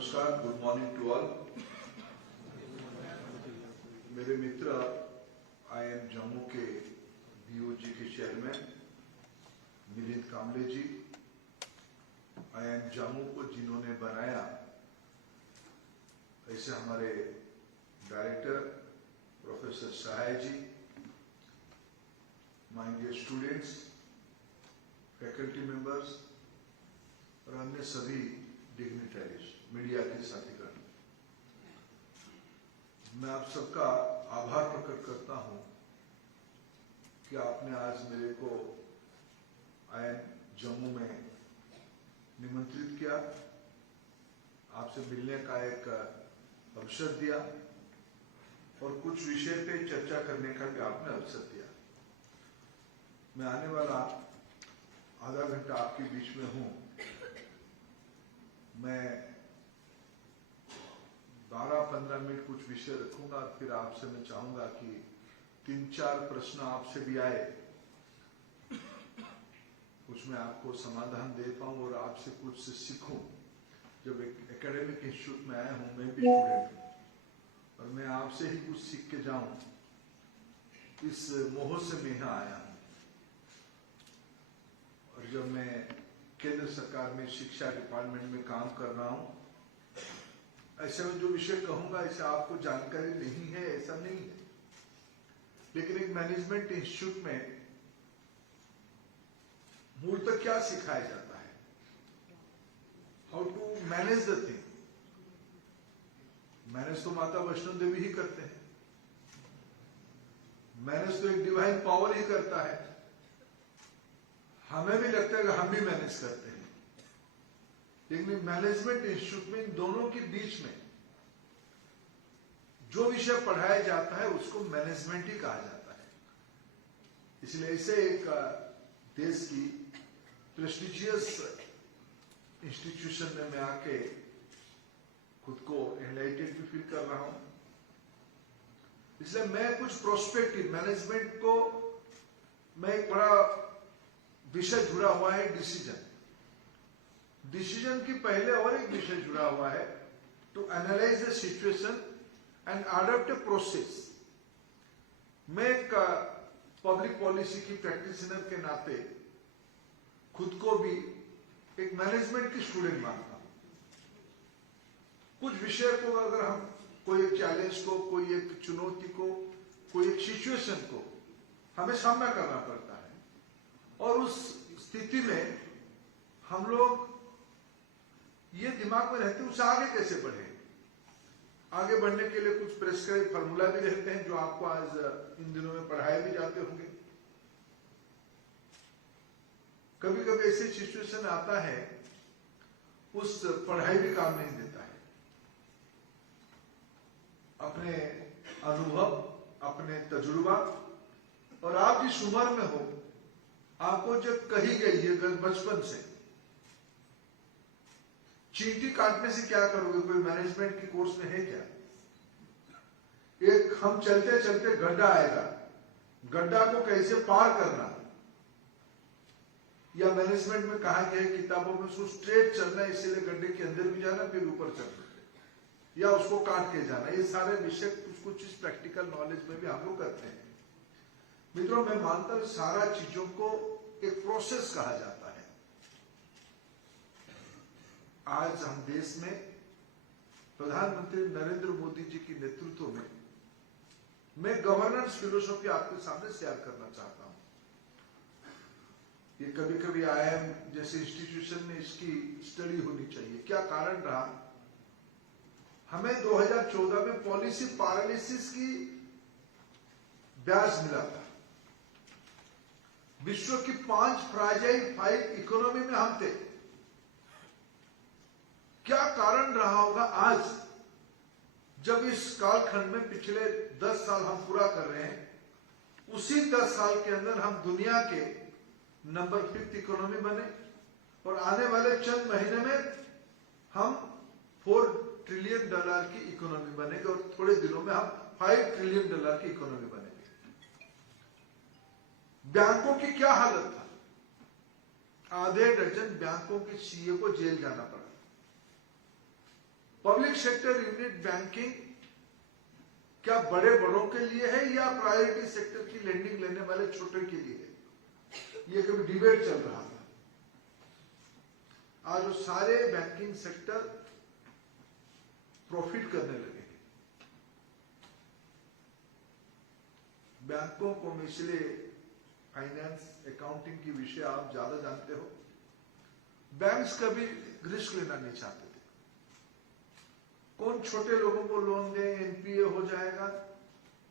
नमस्कार, good morning to all. मेरे मित्र IIM Jammu के BOG के चेयरमैन मिलिंद कांबले जी, IIM जम्मू को जिन्होंने बनाया, ऐसे हमारे director professor Sahay ji, my dear students, faculty members और अन्य सभी डिग्निटरीज, मीडिया के साथीगण, मैं आप सबका आभार प्रकट करता हूं कि आपने आज मेरे को IIM जम्मू में निमंत्रित किया, आपसे मिलने का एक अवसर दिया और कुछ विषय पे चर्चा करने का भी आपने अवसर दिया। मैं आने वाला आधा घंटा आपके बीच में हूं। मैं 12-15 मिनट कुछ विषय रखूंगा, फिर आपसे मैं चाहूंगा कि 3-4 प्रश्न आपसे भी आए, कुछ मैं आपको समाधान दे पाऊं और आपसे कुछ से सीखूं। जब एक एकेडमिक इंस्टीट्यूट में आया हूं, मैं भी स्टूडेंट हूं और मैं आपसे ही कुछ सीख के जाऊं, इस मोह से मैं यहाँ आया हूं। और जब मैं केंद्र सरकार में शिक्षा डिपार्टमेंट में काम कर रहा हूं, ऐसे में जो विषय कहूंगा ऐसे आपको जानकारी नहीं है ऐसा नहीं है, लेकिन एक मैनेजमेंट इंस्टीट्यूट में मूलतः क्या सिखाया जाता है, how to manage the thing. Manage तो माता वैष्णो देवी ही करते हैं, मैनेज तो एक डिवाइन पावर ही करता है। हमें भी लगता है कि हम भी मैनेज करते हैं, लेकिन मैनेजमेंट इंस्टीट्यूट में इन दोनों के बीच में जो विषय पढ़ाया जाता है उसको मैनेजमेंट ही कहा जाता है। इसलिए ऐसे एक देश की प्रेस्टिजियस इंस्टीट्यूशन में मैं आके खुद को एनलाइटेड भी फील कर रहा हूं। इसलिए मैं कुछ प्रोस्पेक्टिव मैनेजमेंट को, मैं एक बड़ा विषय जुड़ा हुआ है डिसीजन। डिसीजन की पहले और एक विषय जुड़ा हुआ है, to analyse the situation and adopt a process. मैं एक पब्लिक पॉलिसी की प्रैक्टिशनर के नाते खुद को भी एक मैनेजमेंट की स्टूडेंट मानता हूं। कुछ विषय को अगर हम कोई एक चैलेंज को, कोई एक चुनौती को, कोई एक सिचुएशन को हमें सामना करना पड़ता है और उस स्थिति में हम लोग ये दिमाग में रहते हैं उसे आगे कैसे बढ़े। आगे बढ़ने के लिए कुछ प्रेस्क्राइब फार्मूला भी रहते हैं जो आपको आज इन दिनों में पढ़ाए भी जाते होंगे। कभी कभी ऐसी सिचुएशन आता है उस पढ़ाई भी काम नहीं देता है। अपने अनुभव, अपने तजुर्बा और आप जिस उम्र में हो, आपको जब कही गई है बचपन से, चींटी काटने से क्या करोगे, कोई मैनेजमेंट की कोर्स में है क्या? एक हम चलते चलते गड्ढा आएगा, गड्ढा को कैसे पार करना, या मैनेजमेंट में कहा गया है किताबों में उसको स्ट्रेट चलना, इसीलिए गड्ढे के अंदर भी जाना फिर ऊपर चलना, या उसको काट के जाना। ये सारे विषय कुछ कुछ इस प्रैक्टिकल नॉलेज में भी हम लोग करते हैं। मित्रों, मैं मानता हूं सारा चीजों को एक प्रोसेस कहा जाता है। आज हम देश में प्रधानमंत्री नरेंद्र मोदी जी के नेतृत्व में मैं गवर्नेंस फिलोसॉफी आपके सामने शेयर करना चाहता हूं। ये कभी कभी IIM जैसे इंस्टीट्यूशन में इसकी स्टडी होनी चाहिए। क्या कारण रहा, हमें 2014 में पॉलिसी पैरालिसिस की ब्याज मिला था। विश्व की 5 फ्राजाइल 5 इकोनॉमी में हम थे। क्या कारण रहा होगा आज जब इस कालखंड में पिछले 10 साल हम पूरा कर रहे हैं, उसी 10 साल के अंदर हम दुनिया के नंबर 5 इकोनॉमी बने और आने वाले चंद महीने में हम $4 ट्रिलियन की इकोनॉमी बनेंगे और थोड़े दिनों में हम $5 ट्रिलियन की इकोनॉमी बनेंगे। बैंकों की क्या हालत था, आधे डजन बैंकों के CEO को जेल जाना पड़ा। पब्लिक सेक्टर यूनिट बैंकिंग क्या बड़े बड़ों के लिए है या प्रायोरिटी सेक्टर की लेंडिंग लेने वाले छोटे के लिए है? ये कभी डिबेट चल रहा था। आज वो सारे बैंकिंग सेक्टर प्रॉफिट करने लगे हैं। बैंकों को इसलिए फाइनेंस अकाउंटिंग की विषय आप ज्यादा जानते हो। बैंक्स कभी रिस्क लेना नहीं चाहते थे। कौन छोटे लोगों को लोन दे, एनपीए हो जाएगा,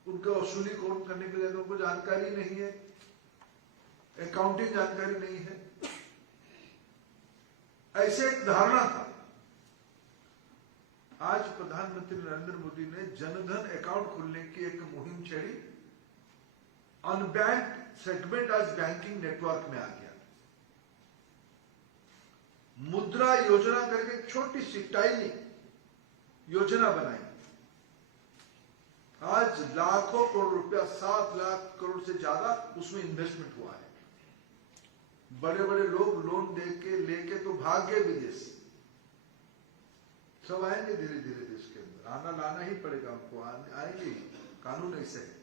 उनका वसूली कौन करने के लिए उनको जानकारी नहीं है, अकाउंटिंग जानकारी नहीं है, ऐसे एक धारणा था। आज प्रधानमंत्री नरेंद्र मोदी ने जनधन अकाउंट खोलने की एक मुहिम छेड़ी। अनबैंक सेगमेंट आज बैंकिंग नेटवर्क में आ गया। मुद्रा योजना करके छोटी सी टाइनी योजना बनाई। आज लाखों करोड़ रुपया, 7 लाख करोड़ से ज्यादा उसमें इन्वेस्टमेंट हुआ है। बड़े बड़े लोग लोन देके लेके तो भाग गए विदेश। सब आएंगे धीरे धीरे देश के अंदर, आना लाना ही पड़ेगा हमको, आएंगे, कानून ऐसे है।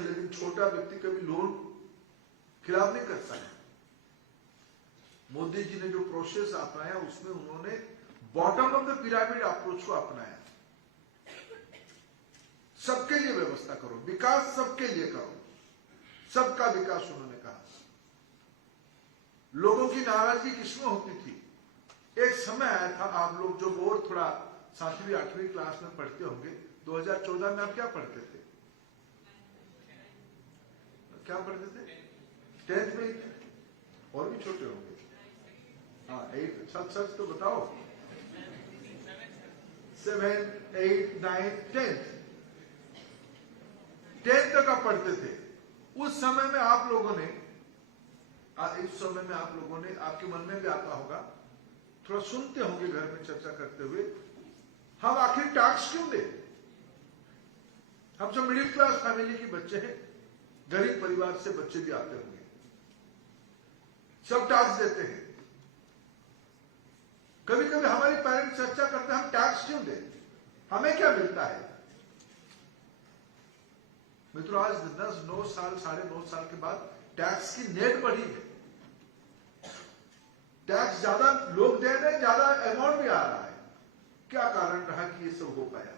लेकिन छोटा व्यक्ति कभी लोन खिलाफ नहीं करता है। मोदी जी ने जो प्रोसेस अपनाया उसमें उन्होंने bottom of the pyramid approach को अपनाया। सबके लिए व्यवस्था करो, विकास सबके लिए करो, सबका विकास उन्होंने कहा। लोगों की नाराजगी किसमें होती थी? एक समय आया था, आप लोग जो और थोड़ा 7वीं 8वीं क्लास में पढ़ते होंगे, 2014 में आप क्या पढ़ते थे? क्या पढ़ते थे? 10th में ही थे, और भी छोटे होंगे। हाँ, 8 सच तो बताओ। 7, 8, 9, 10th तक आप पढ़ते थे। उस समय में आप लोगों ने, इस समय में आप लोगों ने, आपके मन में भी आता होगा, थोड़ा सुनते होंगे घर में चर्चा करते हुए, हम आखिर टैक्स क्यों दे? हम सब मिडिल क्लास फैमिली के बच्चे हैं, गरीब परिवार से बच्चे भी आते होंगे, सब टैक्स देते हैं। कभी कभी हमारे पेरेंट्स चर्चा करते हैं हम टैक्स क्यों दें, हमें क्या मिलता है? मित्रों, आज 10, 9 साल, 9.5 साल के बाद टैक्स की नेट बढ़ी है। टैक्स ज्यादा लोग दे रहे हैं, ज्यादा अमाउंट भी आ रहा है। क्या कारण रहा कि ये सब हो पाया?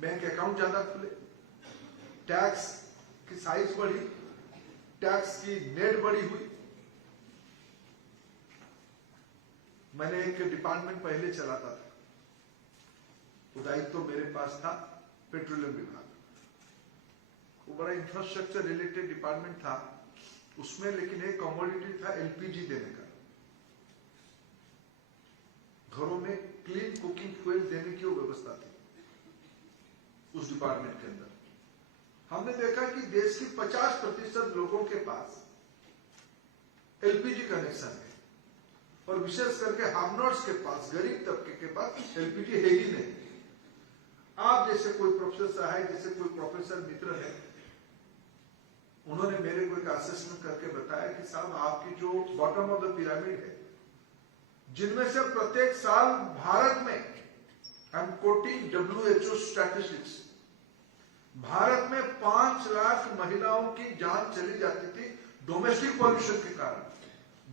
बैंक अकाउंट ज्यादा खुले, टैक्स की साइज बढ़ी, टैक्स की नेट बढ़ी हुई। मैंने एक डिपार्टमेंट पहले चलाता था, तो दायित्व तो मेरे पास था पेट्रोलियम विभाग। वो बड़ा इंफ्रास्ट्रक्चर रिलेटेड डिपार्टमेंट था उसमें, लेकिन एक कमोडिटी था एलपीजी देने का। घरों में क्लीन कुकिंग फ्यूल देने की वो व्यवस्था थी उस डिपार्टमेंट के अंदर। हमने देखा कि देश की 50% लोगों के पास एलपीजी कनेक्शन है, और विशेष करके हार्मनर्स के पास, गरीब तबके के पास एलपीजी है ही नहीं। आप जैसे कोई प्रोफेसर है, जैसे कोई प्रोफेसर मित्र है, उन्होंने मेरे को एक असेसमेंट करके बताया कि साहब आपकी जो बॉटम ऑफ द पिरामिड है, जिनमें से प्रत्येक साल भारत में, I am quoting WHO statistics, Bharat में 5 लाख महिलाओं की जान चली जाती थी डोमेस्टिक पॉल्यूशन के कारण,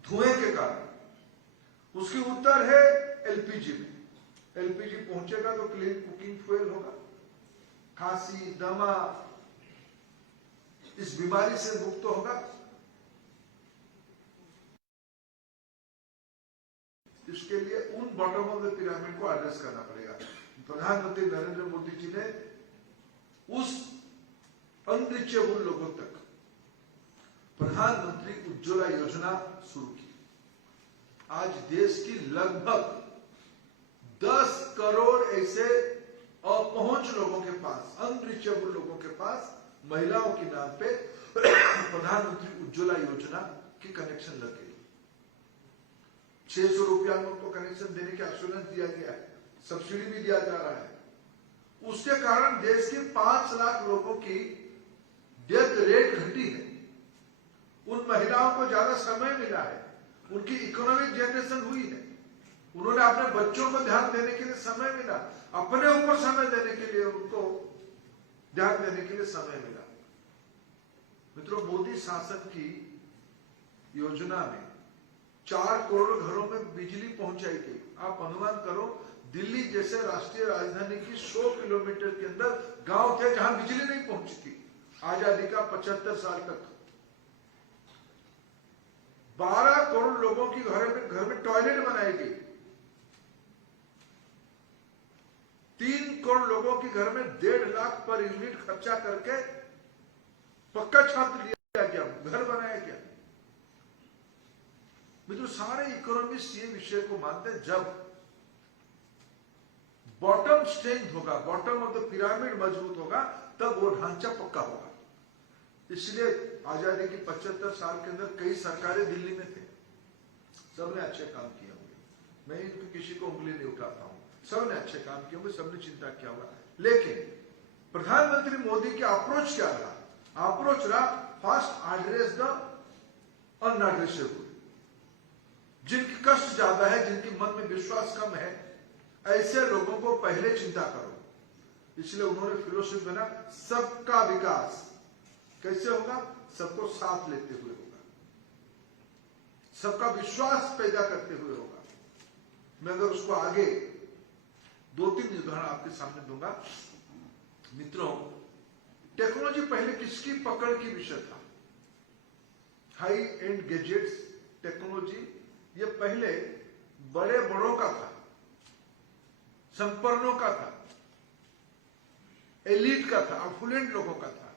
धुएं के कारण। उसकी उत्तर है एलपीजी में। एलपीजी पहुंचेगा तो क्लीन कुकिंग फ्यूल होगा, खांसी, दमा, इस बीमारी से मुक्त होगा। इसके लिए उन बॉटम ऑफ द पिरामिड को एड्रेस करना पड़ेगा। प्रधानमंत्री नरेंद्र मोदी जी ने उस अनरिचेबल लोगों तक प्रधानमंत्री उज्ज्वला योजना शुरू की। आज देश की लगभग 10 करोड़ ऐसे अपहुंच लोगों के पास, अनरिचेबल लोगों के पास, महिलाओं के नाम पे प्रधानमंत्री उज्ज्वला योजना की कनेक्शन लग गई। 600 रुपया में उनको कनेक्शन देने की एश्योरेंस दिया गया है, सब्सिडी भी दिया जा रहा है। उसके कारण देश के 5 लाख लोगों की डेथ रेट घटी है। उन महिलाओं को ज्यादा समय मिला है, उनकी इकोनॉमिक जनरेशन हुई है। उन्होंने अपने बच्चों को ध्यान देने के लिए समय मिला, अपने ऊपर समय देने के लिए उनको ध्यान देने के लिए समय मिला। मित्रों, मोदी शासन की योजना में 4 करोड़ घरों में बिजली पहुंचाई गई। आप अनुमान करो, दिल्ली जैसे राष्ट्रीय राजधानी की 100 किलोमीटर के अंदर गांव थे जहां बिजली नहीं पहुंची थी आजादी का 75 साल तक। 12 करोड़ लोगों की घर में टॉयलेट बनाई गई। 3 करोड़ लोगों के घर में 1.5 लाख पर यूनिट खर्चा करके पक्का छत लिया गया, घर बनाया गया। मित्रों, सारे इकोनॉमिस्ट ये विषय को मानते हैं, जब बॉटम स्ट्रेंथ होगा, बॉटम ऑफ द पिरामिड मजबूत होगा, तब वो ढांचा पक्का होगा। इसलिए आजादी की 75 साल के अंदर कई सरकारें दिल्ली में थे, सबने अच्छे काम किए होंगे, मैं किसी को उंगली नहीं उठाता हूं, सबने अच्छे काम किए होंगे, सबने चिंता किया होगा। लेकिन प्रधानमंत्री मोदी की अप्रोच क्या रहा? अप्रोच रहा फर्स्ट एड्रेस द अनएड्रेसेबल। जिनकी कष्ट ज्यादा है, जिनके मन में विश्वास कम है, ऐसे लोगों को पहले चिंता करो। इसलिए उन्होंने फिलोसफी बना, सबका विकास कैसे होगा? सबको साथ लेते हुए होगा, सबका विश्वास पैदा करते हुए होगा। मैं अगर उसको आगे 2-3 उदाहरण आपके सामने दूंगा। मित्रों, टेक्नोलॉजी पहले किसकी पकड़ की विषय था? हाई एंड गैजेट्स टेक्नोलॉजी, ये पहले बड़े बड़ों का था, संपन्नों का था, एलीट का था, अफ्लुएंट लोगों का था।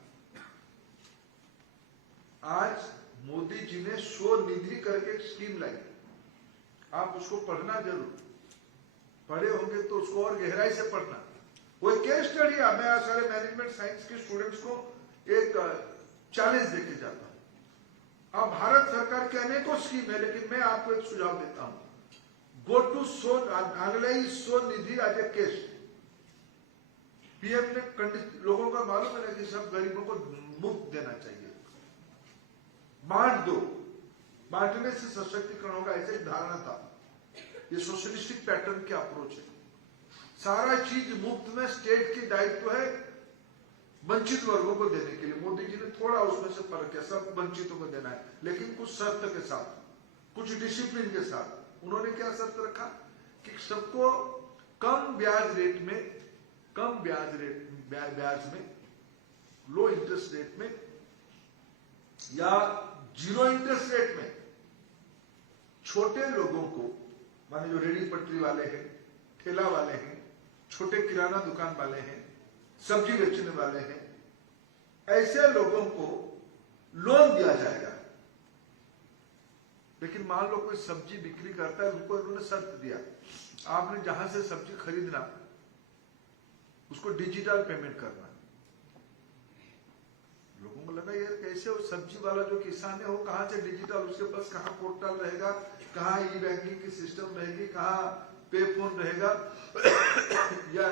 आज मोदी जी ने स्वनिधि करके एक स्कीम लाई, आप उसको पढ़ना जरूर, पढ़े होंगे तो उसको और गहराई से पढ़ना। वो एक केस स्टडी है। मैं सारे मैनेजमेंट साइंस के स्टूडेंट्स को एक चैलेंज देके जाता हूं। अब भारत सरकार के अनेकों स्कीम है, लेकिन मैं आपको एक सुझाव देता हूं, go to analyse Svanidhi as a case. PM ने लोगों का मालूम है कि सब गरीबों को मुफ्त देना चाहिए, बांट दो, बांटने से सशक्तिकरण होगा, ऐसे धारणा था। ये सोशलिस्टिक पैटर्न की अप्रोच है। सारा चीज मुफ्त में, स्टेट की दायित्व है वंचित वर्गों को देने के लिए। मोदी जी ने थोड़ा उसमें से फर्क किया, सब वंचितों को देना है, लेकिन कुछ शर्त के साथ, कुछ डिसिप्लिन के साथ। उन्होंने क्या शर्त रखा कि सबको कम ब्याज रेट में, कम ब्याज में, लो इंटरेस्ट रेट में या 0 इंटरेस्ट रेट में छोटे लोगों को, माने जो रेडी पटरी वाले हैं, ठेला वाले हैं, छोटे किराना दुकान वाले हैं, सब्जी बेचने वाले हैं, ऐसे लोगों को लोन दिया जाएगा। लेकिन मान लो कोई सब्जी बिक्री करता है, उनको उन्होंने शर्त दिया, आपने जहां से सब्जी खरीदना उसको डिजिटल पेमेंट करना। लोगों को लगा यार कैसे, वो सब्जी वाला जो किसान है वो कहां से डिजिटल, उसके पास कहां पोर्टल रहेगा, कहां ई बैंकिंग की सिस्टम रहेगी, कहां पे फोन रहेगा या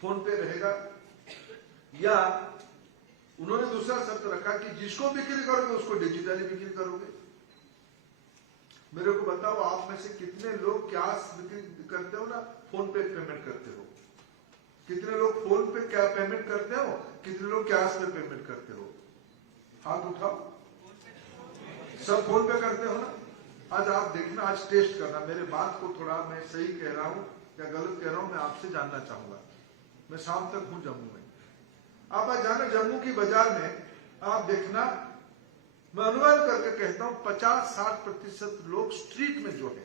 फोन पे रहेगा। या उन्होंने दूसरा शर्त रखा कि जिसको बिक्री करोगे उसको डिजिटली बिक्री करोगे। मेरे को बताओ, आप में से कितने लोग कैश बिक्री करते हो ना, फोन पे पेमेंट करते हो? कितने लोग फोन पे क्या पेमेंट करते हो, कितने लोग कैश में पेमेंट करते हो? हाथ उठाओ। सब फोन पे करते हो ना? आज आप देखना, आज टेस्ट करना, मेरे बात को थोड़ा मैं सही कह रहा हूं या गलत कह रहा हूं, मैं आपसे जानना चाहूंगा। मैं शाम तक हूं जम्मू में, आप आज जाना जम्मू की बाजार में, आप देखना, मैं अनुमान करके कहता हूं 50-60% लोग स्ट्रीट में जो है,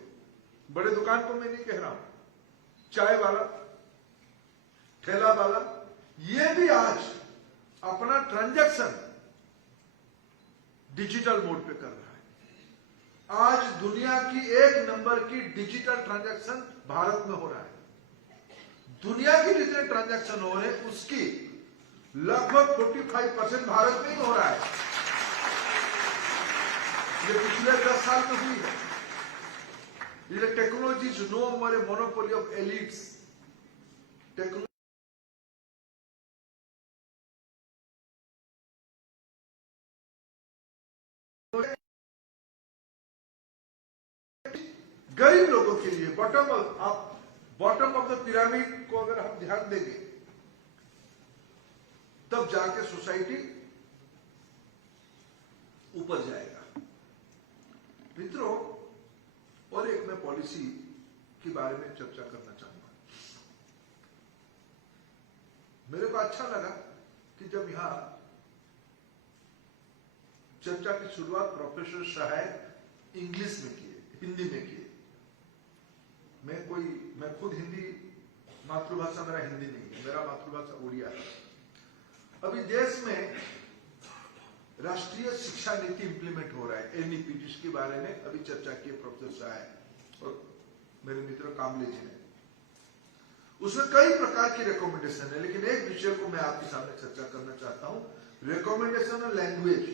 बड़े दुकान को मैं नहीं कह रहा हूं, चाय वाला, ठेला वाला, ये भी आज अपना ट्रांजैक्शन डिजिटल मोड पे कर रहा है। आज दुनिया की 1 नंबर की डिजिटल ट्रांजैक्शन भारत में हो रहा है। दुनिया के जितने ट्रांजैक्शन हो रहे हैं उसकी लगभग 45% भारत में ही हो रहा है। ये पिछले 10 साल में हुई है। ये technology is no more a monopoly of elites. Technology गरीब लोगों लोगों के लिए, बॉटम ऑफ द पिरामिड को अगर हम ध्यान देंगे तब जाके सोसाइटी ऊपर जाएगा। मित्रों, और एक मैं पॉलिसी के बारे में चर्चा करना चाहूंगा। मेरे को अच्छा लगा कि जब यहां चर्चा की शुरुआत प्रोफेसर शाह इंग्लिश में किए, हिंदी में किए। मैं खुद हिंदी, मातृभाषा मेरा हिंदी नहीं है, मेरा मातृभाषा उड़िया है। अभी देश में राष्ट्रीय शिक्षा नीति इंप्लीमेंट हो रहा है, एनईपी, जिसके बारे में अभी चर्चा की प्रोफेसर शाह और मेरे मित्र कामले जी ने। उसमें कई प्रकार की रिकमेंडेशन है, लेकिन एक विषय को मैं आपके सामने चर्चा करना चाहता हूं, recommendation on language.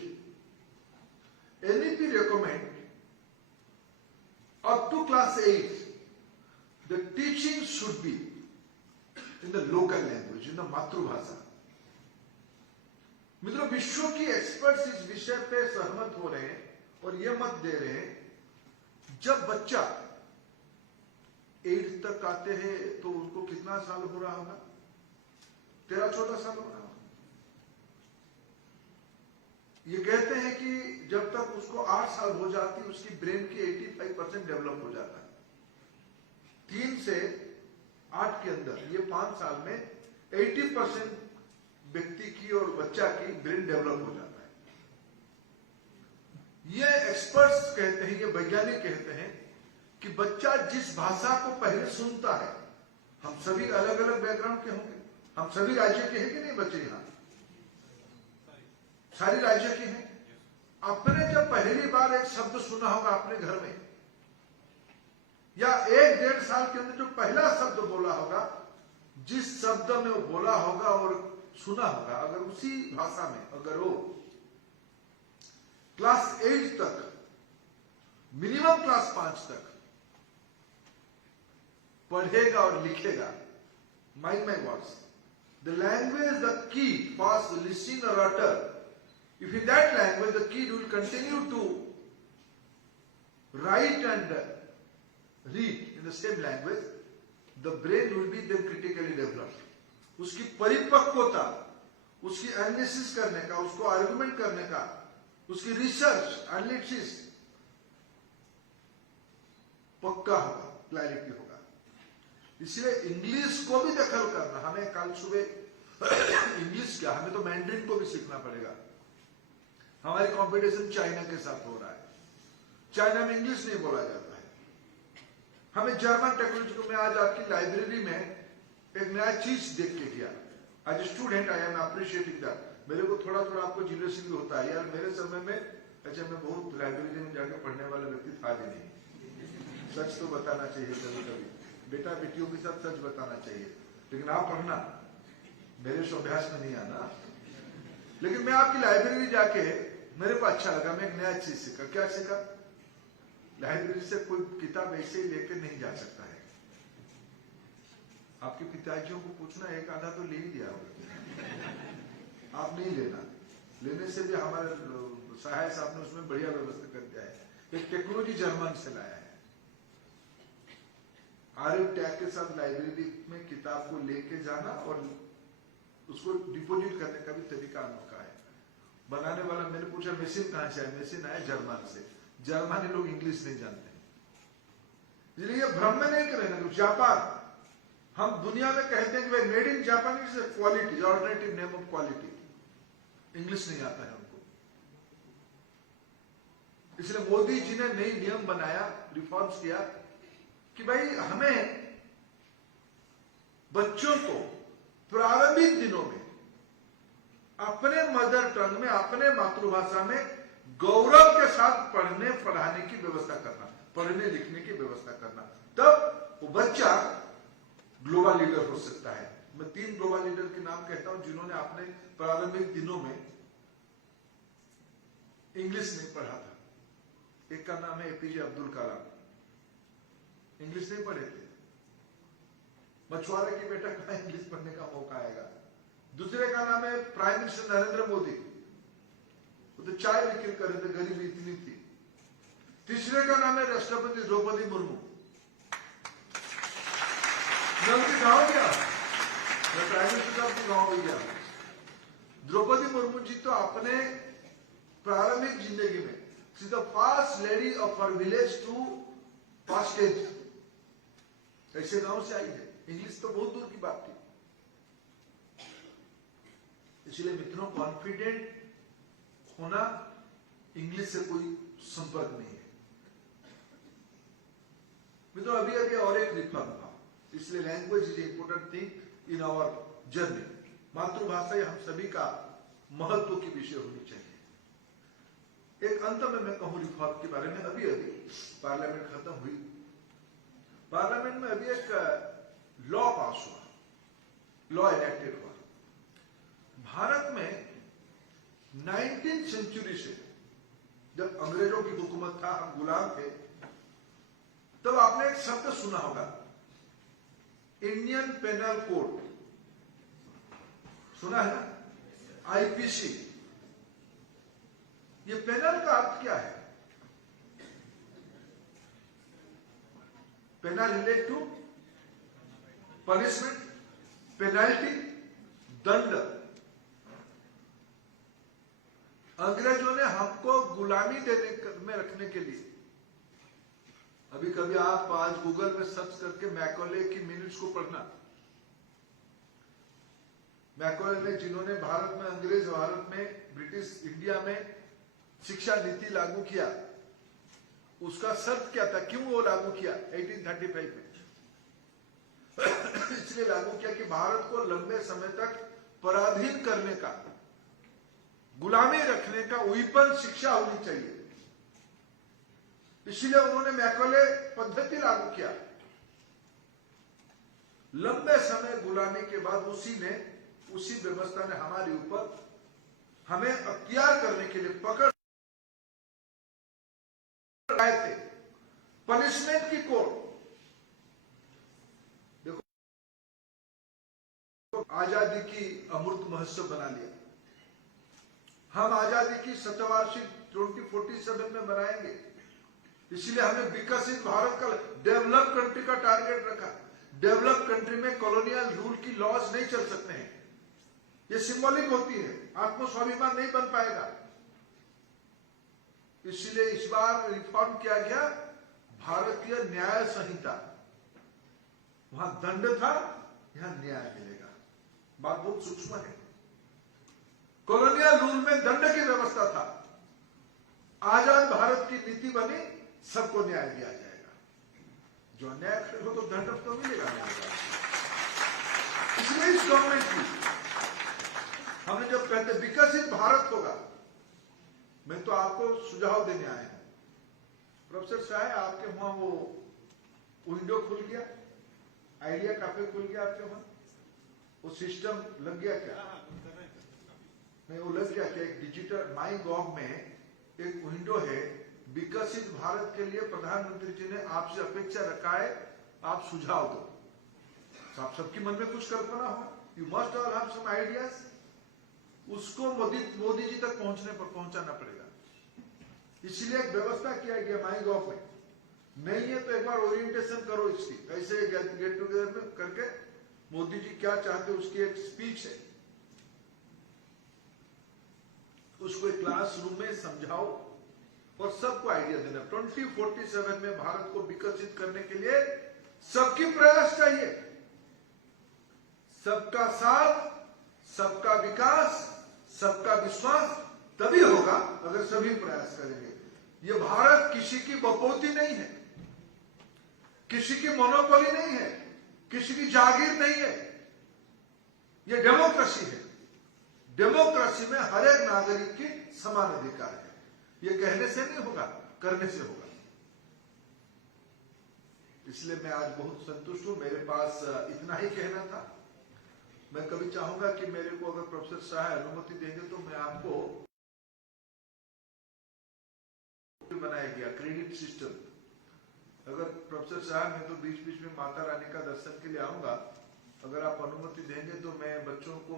NEP recommend up to class 8 the teaching should be in the local language, in the मातृभाषा। मित्रों, विश्व की एक्सपर्ट्स इस विषय पे सहमत हो रहे हैं और ये मत दे रहे हैं, जब बच्चा 8 तक आते हैं तो उनको कितना साल हो रहा होगा? 13-14 साल हो रहा होगा। ये कहते हैं कि जब तक उसको 8 साल हो जाती है उसकी ब्रेन की 85% डेवलप हो जाता है। 3 से 8 के अंदर ये 5 साल में 80% व्यक्ति की और बच्चा की ब्रेन डेवलप हो जाता है। ये एक्सपर्ट्स कहते हैं, ये वैज्ञानिक कहते हैं कि बच्चा जिस भाषा को पहले सुनता है, हम सभी अलग अलग बैकग्राउंड के होंगे, हम सभी राज्य के हैं कि नहीं बच्चे? यहां सारी राज्य के हैं। आपने जब पहली बार एक शब्द सुना होगा अपने घर में, या 1-1.5 साल के अंदर जो पहला शब्द बोला होगा, जिस शब्द में वो बोला होगा और सुना होगा, अगर उसी भाषा में अगर वो क्लास 8 तक, मिनिमम क्लास 5 तक पढ़ेगा और लिखेगा, mind my words, the language the key for listening और अटर। If in that language the kid will continue to write and read in the same language, the brain will be then critically developed. उसकी परिपक्वता, उसकी analysis करने का, उसको argument करने का, उसकी रिसर्च एनालिसिस पक्का होगा, क्लैरिटी होगा। इसलिए इंग्लिश को भी दखल करना, हमें कल सुबह इंग्लिश क्या, हमें तो मैंड्रिन को भी सीखना पड़ेगा। हमारी कंपटीशन चाइना के साथ हो रहा है, चाइना में इंग्लिश नहीं बोला जाता है। हमें जर्मन टेक्नोलॉजी को, मैं आज आपकी लाइब्रेरी में एक नया चीज देख के किया। As a student I am appreciating that. मेरे को थोड़ा थोड़ा आपको जीनियस भी होता है यार। मेरे समय में अच्छा, मैं बहुत लाइब्रेरी में जाकर पढ़ने वाला व्यक्ति था भी नहीं। सच तो बताना चाहिए कभी कभी, बेटा बेटियों के साथ सच बताना चाहिए, लेकिन आप पढ़ना, मेरे स्वाभ्यास में नहीं आना। लेकिन मैं आपकी लाइब्रेरी जाके मेरे को अच्छा लगा, मैं एक नया चीज सीखा। क्या सीखा? लाइब्रेरी से कोई किताब ऐसे ही लेके नहीं जा सकता है। आपके पिताजियों को पूछना, एक आधा तो ले ही दिया होगा, आप नहीं लेना। लेने से भी हमारे सहाय साहब ने उसमें बढ़िया व्यवस्था कर दिया है। एक टेक्नोलॉजी जर्मन से लाया है, RF टैग के साथ लाइब्रेरी में किताब को लेके जाना और उसको डिपोजिट करने का भी तरीका अनोखा है। बनाने वाला, मैंने पूछा मशीन कहां से है? मशीन आया जर्मन से। जर्मनी लोग इंग्लिश नहीं जानते, इसलिए भ्रम में नहीं करें। जापान, हम दुनिया में कहते हैं कि भाई made in Japan is quality, alternative name of quality. English नहीं आता है उनको, इसलिए मोदी जी ने नई नियम बनाया, रिफॉर्म्स किया कि भाई हमें बच्चों को प्रारंभिक दिनों में अपने मदर टंग में, अपने मातृभाषा में गौरव के साथ पढ़ने पढ़ाने की व्यवस्था करना, पढ़ने लिखने की व्यवस्था करना, तब वो बच्चा ग्लोबल लीडर हो सकता है। मैं 3 ग्लोबल लीडर के नाम कहता हूं जिन्होंने अपने प्रारंभिक दिनों में इंग्लिश नहीं पढ़ा था। एक का नाम है APJ अब्दुल कलाम, इंग्लिश नहीं पढ़े थे। मछुआरे की बेटा कहां इंग्लिश पढ़ने का मौका आएगा। दूसरे का नाम है प्राइम मिनिस्टर नरेंद्र मोदी, वो तो चाय विक्री कर रहे थे, गरीबी इतनी थी। तीसरे का नाम है राष्ट्रपति द्रौपदी मुर्मू, मैं उनके गाँव गया, मैं प्राइम मिनिस्टर साहब के गाँव में गया। द्रौपदी मुर्मू जी तो अपने प्रारंभिक जिंदगी में she the first lady of her village to pass 10th, ऐसे गांव से आई है। इंग्लिश तो बहुत दूर की बात थी। इसलिए मित्रों, कॉन्फिडेंट होना इंग्लिश से कोई संपर्क नहीं है। मित्रों, अभी अभी और एक रिफॉर्म था, इसलिए language is important thing in our journey. मातृभाषा हम सभी का महत्व की विषय होनी चाहिए। एक अंत में मैं कहूं रिफॉर्म के बारे में, अभी अभी पार्लियामेंट खत्म हुई, पार्लियामेंट में अभी एक लॉ पास हुआ, लॉ इनेक्टेड हुआ। भारत में 19th सेंचुरी से, जब अंग्रेजों की हुकूमत था, हम गुलाम थे, तब आपने एक शब्द सुना होगा, इंडियन पेनल कोड, सुना है ना, आईपीसी। ये पेनल का अर्थ क्या है? Penal relate to punishment, penalty, दंड। अंग्रेजों ने हमको गुलामी देने में रखने के लिए, अभी कभी आप आज गूगल में सर्च करके मैकॉले की मिनट्स को पढ़ना। मैकॉले ने, जिन्होंने भारत में, अंग्रेज भारत में, ब्रिटिश इंडिया में शिक्षा नीति लागू किया, उसका शर्त क्या था, क्यों वो लागू किया 1835 में? इसलिए लागू किया कि भारत को लंबे समय तक पराधीन करने का, गुलामी रखने का वेपन शिक्षा होनी चाहिए। इसलिए उन्होंने मैकॉले पद्धति लागू किया। लंबे समय गुलामी के बाद उसी व्यवस्था ने हमारे ऊपर, हमें अख्तियार करने के लिए पकड़ आए थे, पनिशमेंट की कोड। देखो, आजादी की अमृत महोत्सव बना लिया। हम आजादी की शतवार्षिक 2047 में बनाएंगे। इसलिए हमने विकसित भारत का, डेवलप कंट्री का टारगेट रखा। डेवलप कंट्री में कॉलोनियल रूल की लॉज नहीं चल सकते हैं, ये सिंबॉलिक होती है, आत्मस्वाभिमान नहीं बन पाएगा। इसलिए इस बार रिफॉर्म किया गया भारतीय न्याय संहिता। वहां दंड था, यहां न्याय मिलेगा। बात बहुत सूक्ष्म है। कॉलोनियल रूल में दंड की व्यवस्था था, आजाद भारत की नीति बनी, सबको न्याय दिया जाएगा। जो अन्याय करेगा तो दंड तो मिलेगा। इसलिए इस गवर्नमेंट की, हमने जब कहते विकसित भारत होगा, मैं तो आपको सुझाव देने आया हूं। प्रोफेसर साहब, आपके वहां वो विंडो खुल गया, आइडिया कैफे खुल गया आपके वहां, वो सिस्टम लग गया क्या? नहीं, वो लग गया क्या? एक डिजिटल माई गॉव में एक विंडो है, विकसित भारत के लिए प्रधानमंत्री जी ने आपसे अपेक्षा रखा है, आप सुझाव दो। आप सबके मन में कुछ कल्पना हो, you must all have some ideas. उसको मोदी जी तक पहुंचाना पड़ेगा। इसलिए एक व्यवस्था किया गया माई गॉव में। नहीं है तो एक बार ओरिएंटेशन करो इसकी, ऐसे गेट टुगेदर में करके मोदी जी क्या चाहते उसकी एक स्पीच है, उसको एक क्लासरूम में समझाओ और सबको आइडिया देना। 2047 में भारत को विकसित करने के लिए सबकी प्रयास चाहिए। सबका साथ, सबका विकास, सबका विश्वास तभी होगा अगर सभी प्रयास करेंगे। ये भारत किसी की बपोती नहीं है, किसी की मोनोपोली नहीं है, किसी की जागीर नहीं है। ये डेमोक्रेसी है। डेमोक्रेसी में हर एक नागरिक की समान अधिकार है। ये कहने से नहीं होगा, करने से होगा। इसलिए मैं आज बहुत संतुष्ट हूं। मेरे पास इतना ही कहना था। मैं कभी चाहूंगा कि मेरे को अगर प्रोफेसर शाह अनुमति देंगे तो मैं आपको बनाया गया क्रेडिट सिस्टम। अगर प्रोफेसर शाह, मैं तो बीच बीच में माता रानी का दर्शन के लिए आऊंगा, अगर आप अनुमति देंगे तो मैं बच्चों को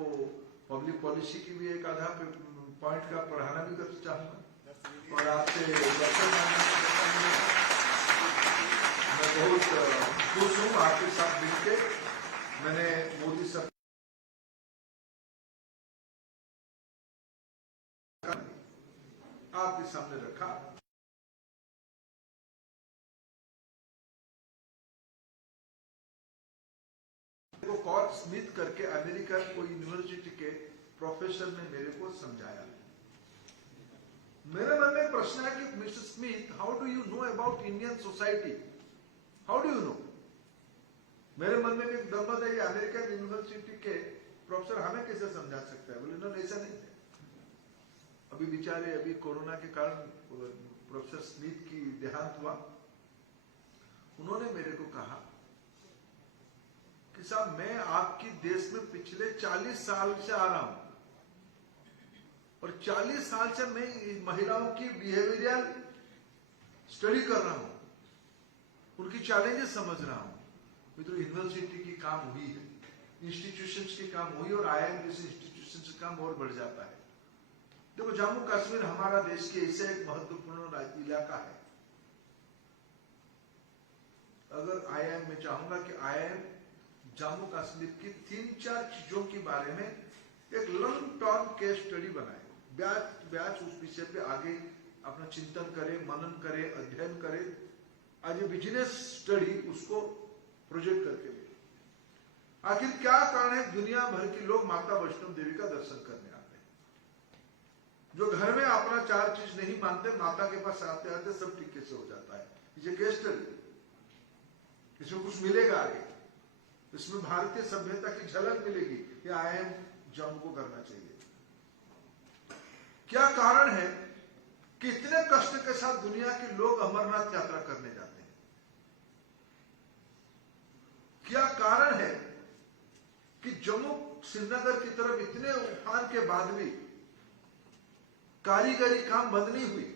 पब्लिक पॉलिसी की भी एक आधा पॉइंट का पढ़ाना भी कर चाहूंगा और आपसे दर्शन मैं बहुत खुश हूँ आपके साथ मिलकर। मैंने मोदी सरकार आपके सामने रखा। को कॉर्ल स्मिथ करके अमेरिका को यूनिवर्सिटी के प्रोफेसर ने मेरे को समझाया। मेरे मन में प्रश्न है कि mister Smith, how do you know about Indian society? How do you know? मेरे मन में एक दम्मत है, अमेरिकन यूनिवर्सिटी के प्रोफेसर हमें कैसे समझा सकता है? बोले ना, ऐसा नहीं है। अभी बेचारे अभी कोरोना के कारण प्रोफेसर स्मिथ की देहांत हुआ। उन्होंने मेरे को कहा कि साहब, मैं आपकी देश में पिछले 40 साल से आ रहा हूं और 40 साल से मैं महिलाओं की बिहेवियरल स्टडी कर रहा हूं, उनकी चैलेंजेस समझ रहा हूं। मित्रों, यूनिवर्सिटी की काम हुई है, इंस्टीट्यूशंस की काम हुई, और आईआईएम जैसे इंस्टीट्यूशंस का काम और बढ़ जाता है। देखो, जम्मू कश्मीर हमारा देश के ऐसे एक महत्वपूर्ण इलाका है। अगर आईआईएम, मैं चाहूंगा कि आईआईएम जम्मू कश्मीर की 3-4 चीजों के बारे में एक लॉन्ग टर्म केस स्टडी बनाए, ब्याज उस विषय पे आगे अपना चिंतन करे, मनन करे, अध्ययन करे, आज बिजनेस स्टडी उसको प्रोजेक्ट करके ले। आखिर क्या कारण है दुनिया भर के लोग माता वैष्णो देवी का दर्शन करने आते हैं? जो घर में अपना 4 चीज नहीं मानते, माता के पास आते आते सब ठीक से हो जाता है। ये केस स्टडी, इसमें कुछ मिलेगा आगे, इसमें भारतीय सभ्यता की झलक मिलेगी। ये आईआईएम जम्मू को करना चाहिए। क्या कारण है कि इतने कष्ट के साथ दुनिया के लोग अमरनाथ यात्रा करने जाते हैं? क्या कारण है कि जम्मू श्रीनगर की तरफ इतने उफान के बाद भी कारीगरी काम बंद नहीं हुई?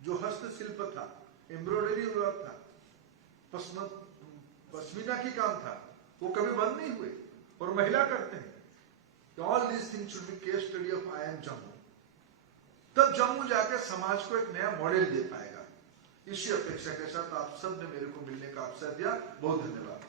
जो हस्तशिल्प था, एम्ब्रॉयडरी वर्क था, पश्मीना की काम था, वो कभी बंद नहीं हुए, और महिला करते हैं। All these things should be case study of IIM Jammu. तब जम्मू जाकर समाज को एक नया मॉडल दे पाएगा। इसी अपेक्षा के साथ आप सब ने मेरे को मिलने का अवसर दिया। बहुत धन्यवाद।